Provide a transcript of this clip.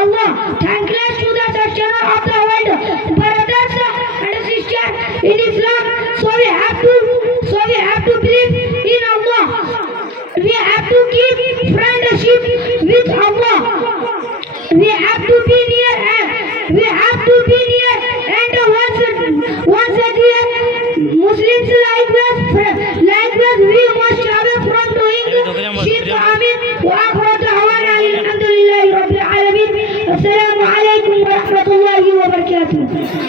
Allah. Thankless to the sustainer of the world, brothers and sisters in Islam. So we have to believe in Allah. We have to keep friendship with Allah. We have to be near and once again Muslims likewise we must away from doing shirk. Amin. Wa akhiru da'wana alhamdulillahi rabbil alamin. Assalamu alaikum wa rahmatullahi wa barakatuh.